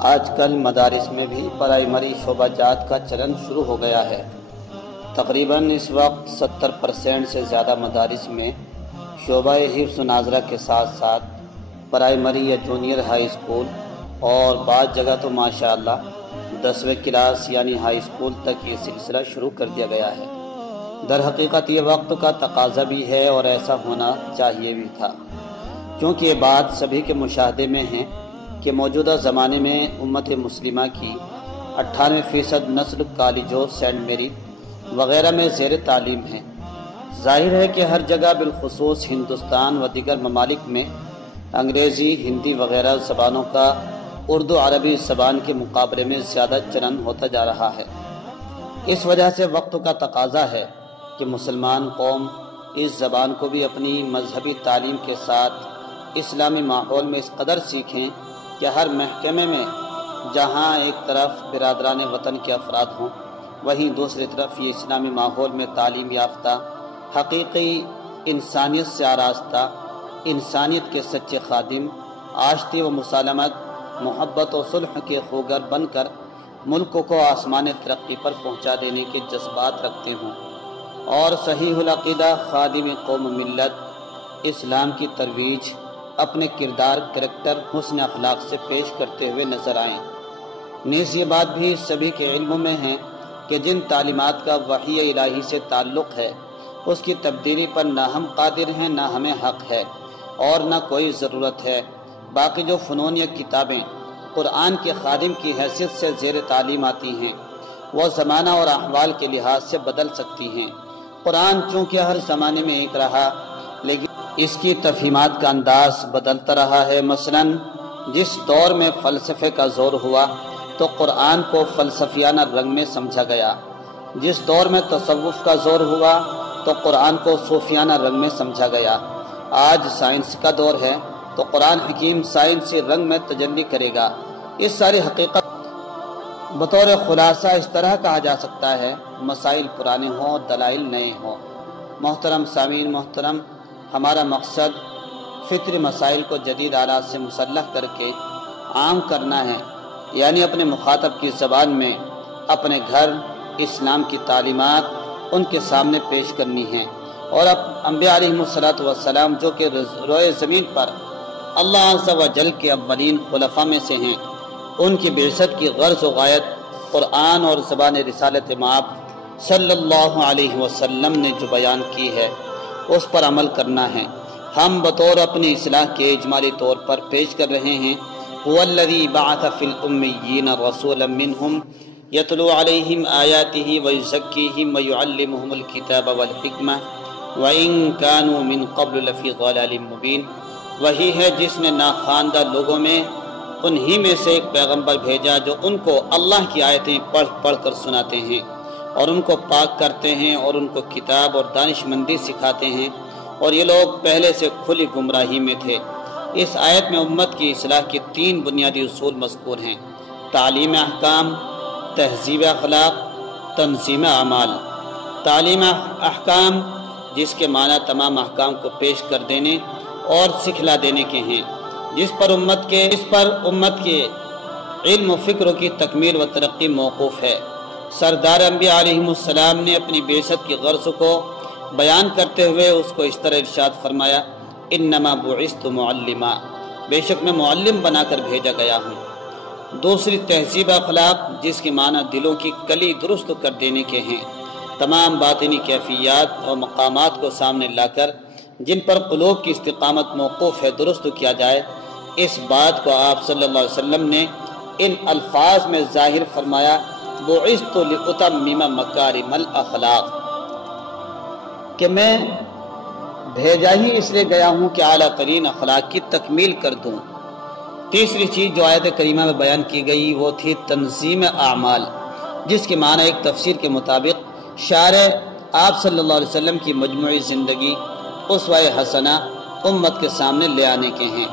آج کل مدارس میں بھی پرائمری شعبہ جات کا چلن شروع ہو گیا ہے۔ تقریباً اس وقت 70% سے زیادہ مدارس میں شعبہ حفظ و ناظرہ کے ساتھ ساتھ پرائمری یا جونیئر ہائی اسکول اور بعض جگہ تو ماشاءاللہ 10ویں کلاس یعنی ہائی اسکول تک یہ سلسلہ شروع کر دیا گیا ہے۔ در حقیقت یہ وقت کا تقاضا بھی ہے اور ایسا ہونا چاہیے بھی تھا، کیونکہ یہ بات سبھی کے مشاہدے میں ہے کہ موجودہ زمانے میں امت مسلمہ کی 98% نسل کالجوں، سینٹ میری وغیرہ میں زیر تعلیم ہے۔ ظاہر ہے کہ ہر جگہ بالخصوص ہندوستان و دیگر ممالک میں انگریزی، ہندی وغیرہ زبانوں کا اردو عربی زبان کے مقابلے میں زیادہ چلن ہوتا جا رہا ہے۔ اس وجہ سے وقت کا تقاضا ہے کہ مسلمان قوم اس زبان کو بھی اپنی مذہبی تعلیم کے ساتھ اسلامی ماحول میں اس قدر سیکھیں کہ ہر محکمے میں جہاں ایک طرف برادران وطن کے افراد ہوں، وہیں دوسری طرف یہ اسلامی ماحول میں تعلیم یافتہ، حقیقی انسانیت سے آراستہ، انسانیت کے سچے خادم، آشتی و مسالمت، محبت و صلح کے خوگر بن کر ملک کو آسمان ترقی پر پہنچا دینے کے جذبات رکھتے ہوں اور صحیح العقیدہ خادم قوم ملت اسلام کی ترویج اپنے کردار، کریکٹر، حسن اخلاق سے پیش کرتے ہوئے نظر آئیں۔ نیز یہ بات بھی سبھی کے علم میں ہے کہ جن تعلیمات کا وحی الہی سے تعلق ہے اس کی تبدیلی پر نہ ہم قادر ہیں، نہ ہمیں حق ہے اور نہ کوئی ضرورت ہے۔ باقی جو فنون یا کتابیں قرآن کے خادم کی حیثیت سے زیر تعلیم آتی ہیں وہ زمانہ اور احوال کے لحاظ سے بدل سکتی ہیں۔ قرآن چونکہ ہر زمانے میں ایک رہا لیکن اس کی تفہیمات کا انداز بدلتا رہا ہے۔ مثلاً جس دور میں فلسفے کا زور ہوا تو قرآن کو فلسفیانہ رنگ میں سمجھا گیا، جس دور میں تصوف کا زور ہوا تو قرآن کو صوفیانہ رنگ میں سمجھا گیا۔ آج سائنس کا دور ہے تو قرآن حکیم سائنسی رنگ میں تجلی کرے گا۔ اس ساری حقیقت بطور خلاصہ اس طرح کہا جا سکتا ہے، مسائل پرانے ہوں، دلائل نئے ہوں۔ محترم سامعین محترم، ہمارا مقصد فطری مسائل کو جدید آلات سے مسلح کر کے عام کرنا ہے، یعنی اپنے مخاطب کی زبان میں اپنے گھر اسلام کی تعلیمات ان کے سامنے پیش کرنی ہیں، اور اب انبیاء علیہم السلام جو کہ روئے زمین پر اللہ عز و جل کے اولین خلفاء میں سے ہیں، ان کی بعثت کی غرض و غایت قرآن اور زبان رسالت مآب صلی اللہ علیہ وسلم نے جو بیان کی ہے اس پر عمل کرنا ہے۔ ہم بطور اپنی اصلاح کے اجمالی طور پر پیش کر رہے ہیں هو الذی بعث فی الامیین رسولا منہم یتلو علیہم آیاتہ ویزکیہم ویعلمہم الکتاب والحکمہ وَإِن كَانُوا مِن قَبْلُ لَفِي ضَلَالٍ مُبِينٍ۔ وہی ہے جس نے ناخواندہ لوگوں میں انہی میں سے ایک پیغمبر بھیجا جو ان کو اللہ کی آیتیں پڑھ پڑھ کر سناتے ہیں اور ان کو پاک کرتے ہیں اور ان کو کتاب اور دانش مندی سکھاتے ہیں، اور یہ لوگ پہلے سے کھلی گمراہی میں تھے۔ اس آیت میں امت کی اصلاح کے 3 بنیادی اصول مذکور ہیں: تعلیم احکام، تہذیب اخلاق، تنظیم اعمال۔ تعلیم احکام جس کے معنی تمام احکام کو پیش کر دینے اور سکھلا دینے کے ہیں، جس پر امت کے علم و فکر کی تکمیل و ترقی موقوف ہے۔ سردار انبیاء علیہم السلام نے اپنی بعثت کی غرض کو بیان کرتے ہوئے اس کو اس طرح ارشاد فرمایا: انما بعثت معلما، بے شک میں معلم بنا کر بھیجا گیا ہوں۔ دوسری تہذیب اخلاق جس کے معنی دلوں کی کلی درست کر دینے کے ہیں، تمام باطنی کیفیات اور مقامات کو سامنے لا کر جن پر قلوب کی استقامت موقوف ہے درست کیا جائے۔ اس بات کو آپ صلی اللہ علیہ وسلم نے ان الفاظ میں ظاہر فرمایا: بعثت لأتمم مکارم الاخلاق، کہ میں بھیجا ہی اس لیے گیا ہوں کہ اعلیٰ ترین اخلاق کی تکمیل کر دوں۔ تیسری چیز جو آیت کریمہ میں بیان کی گئی وہ تھی تنظیم اعمال، جس کے معنی ایک تفسیر کے مطابق شارع آپ صلی اللہ علیہ وسلم کی مجموعی زندگی اسوہ حسنہ امت کے سامنے لے آنے کے ہیں،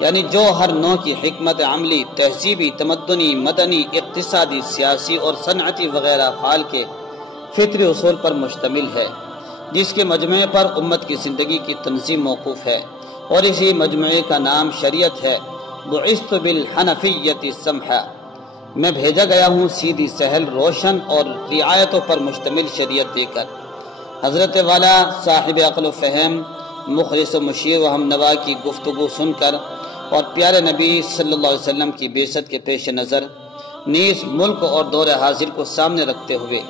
یعنی جو ہر نوع کی حکمت عملی، تہذیبی، تمدنی، مدنی، اقتصادی، سیاسی اور صنعتی وغیرہ افعال کے فطری اصول پر مشتمل ہے، جس کے مجموعے پر امت کی زندگی کی تنظیم موقوف ہے، اور اسی مجموعے کا نام شریعت ہے۔ بعثت بالحنفیۃ السمحہ، میں بھیجا گیا ہوں سیدھی سہل روشن اور رعایتوں پر مشتمل شریعت دے کر۔ حضرت والا صاحب عقل و فہم، مخلص و مشیر و ہم نوا کی گفتگو سن کر اور پیارے نبی صلی اللہ علیہ وسلم کی بعثت کے پیش نظر نیز ملک اور دور حاضر کو سامنے رکھتے ہوئے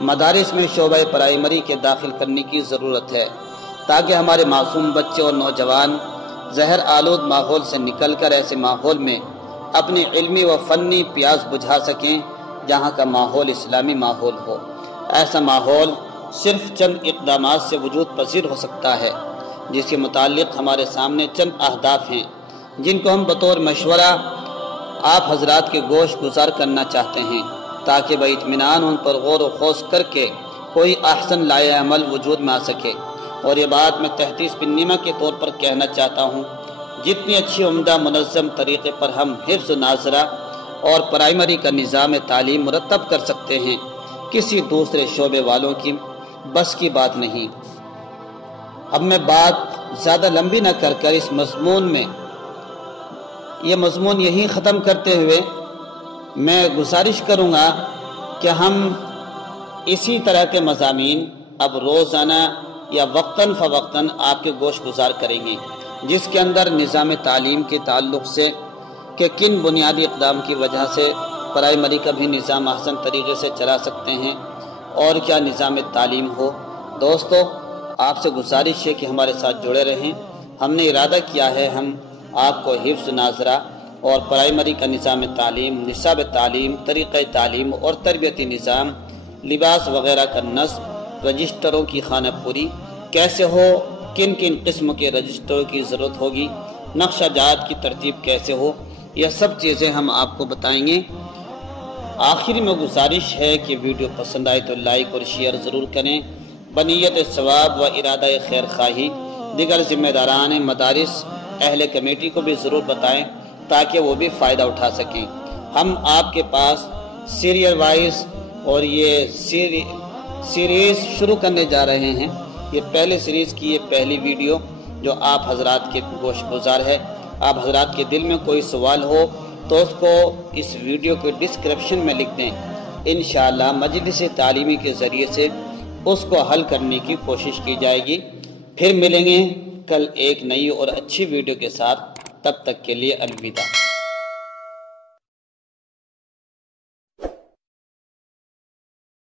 مدارس میں شعبہ پرائمری کے داخل کرنے کی ضرورت ہے، تاکہ ہمارے معصوم بچے اور نوجوان زہر آلود ماحول سے نکل کر ایسے ماحول میں اپنی علمی و فنی پیاس بجھا سکیں جہاں کا ماحول اسلامی ماحول ہو۔ ایسا ماحول صرف چند اقدامات سے وجود پذیر ہو سکتا ہے، جس کے متعلق ہمارے سامنے چند اہداف ہیں جن کو ہم بطور مشورہ آپ حضرات کے گوش گزار کرنا چاہتے ہیں، تاکہ بہ اطمینان ان پر غور و خوض کر کے کوئی احسن لائے عمل وجود میں آ سکے۔ اور یہ بات میں تحدیث بن نیمہ کے طور پر کہنا چاہتا ہوں، جتنی اچھی عمدہ منظم طریقے پر ہم حفظ ناظرہ اور پرائمری کا نظام تعلیم مرتب کر سکتے ہیں، کسی دوسرے شعبے والوں کی بس کی بات نہیں۔ اب میں بات زیادہ لمبی نہ کر کر اس مضمون یہی ختم کرتے ہوئے میں گزارش کروں گا کہ ہم اسی طرح کے مضامین اب روزانہ یا وقتاً فوقتاً آپ کے گوش گزار کریں گے، جس کے اندر نظام تعلیم کے تعلق سے کہ کن بنیادی اقدام کی وجہ سے پرائمری کا بھی نظام احسن طریقے سے چلا سکتے ہیں اور کیا نظام تعلیم ہو۔ دوستو، آپ سے گزارش ہے کہ ہمارے ساتھ جڑے رہیں۔ ہم نے ارادہ کیا ہے ہم آپ کو حفظ ناظرہ اور پرائمری کا نظام تعلیم، نصاب تعلیم، طریقہ تعلیم اور تربیتی نظام، لباس وغیرہ کا نصب، رجسٹروں کی خانہ پوری کیسے ہو، کن کن قسم کے رجسٹروں کی ضرورت ہوگی، نقشہ جات کی ترتیب کیسے ہو، یہ سب چیزیں ہم آپ کو بتائیں گے۔ آخر میں گزارش ہے کہ ویڈیو پسند آئے تو لائک اور شیئر ضرور کریں۔ بنیت ثواب و ارادہ خیر خواہی دیگر ذمہ داران مدارس، اہل کمیٹی کو بھی ضرور بتائیں تاکہ وہ بھی فائدہ اٹھا سکیں۔ ہم آپ کے پاس سیریل وائز اور یہ سیریز شروع کرنے جا رہے ہیں۔ یہ پہلے سیریز کی یہ پہلی ویڈیو جو آپ حضرات کے گوش گزار ہے۔ آپ حضرات کے دل میں کوئی سوال ہو تو اس کو اس ویڈیو کے ڈسکرپشن میں لکھ دیں، انشاءاللہ مجلس تعلیمی کے ذریعے سے اس کو حل کرنے کی کوشش کی جائے گی۔ پھر ملیں گے کل ایک نئی اور اچھی ویڈیو کے ساتھ، تب تک کے لیے الوداع۔